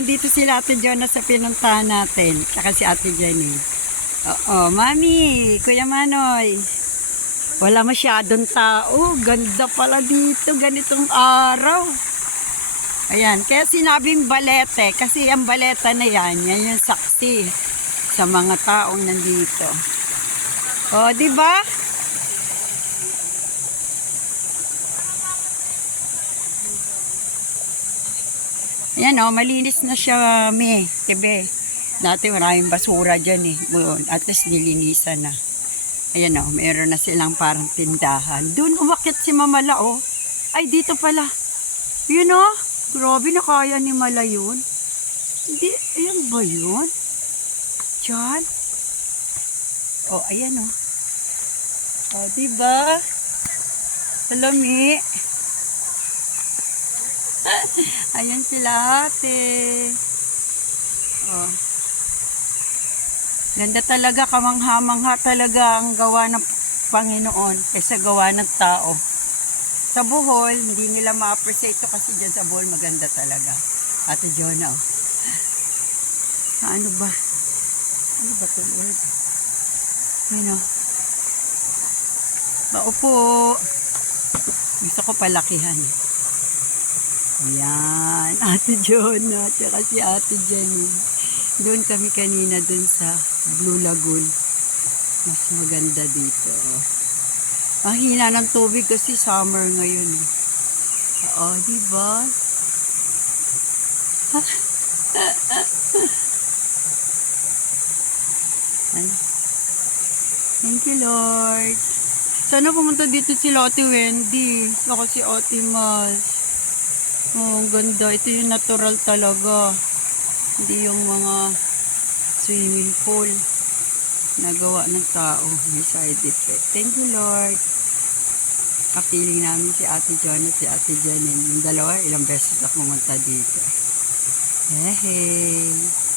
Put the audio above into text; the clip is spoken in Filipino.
nandito sila Ate Jonah sa pinuntahan natin. Tsaka si Ate Jenny. Oo, Mami, Kuya Manoy. Wala masyadong tao. Ganda pala dito. Ganitong araw. Ayan, kaya sinabing balete. Kasi ang baleta na yan yung saksi sa mga taong nandito. O, di ba? Ayan o, malinis na siya, Tebe. Dati maraming basura dyan eh. At least nilinisan na. Ayan o, meron na silang parang tindahan. Doon umakyat si Mamala o. Ay, dito pala. Yun o, grabe na kaya ni Mala yun. Hindi, ayan ba yun? Diyan? O, ayan o. O, diba? Salami. Ayan sila ate. Oh. Ganda talaga, kamangha-mangha talaga ang gawa ng Panginoon kaysa gawa ng tao. Sa Bohol, hindi nila ma-appreciate ito kasi dyan sa Bohol maganda talaga. Ate Jonah. Oh. Ano ba? Ano ba ito, Lord? Yun o. Maupo. Gusto ko palakihan. Ayan, Ate Jonah, tsaka si Ate Jenny. Doon kami kanina doon sa Blue Lagoon. Mas maganda dito. Ang hina ng tubig kasi summer ngayon. Oo, diba? Thank you, Lord. Sana pumunta dito si Ate Wendy. Saka si Ate Mas. Oh, ang ganda. Ito yung natural talaga. Hindi yung mga swimming pool na gawa ng tao. May side effect. Thank you, Lord. Kapiling namin si Ate Jonah, si Ate Janine. Yung dalawa, ilang beses na pumunta dito. Hey, hey.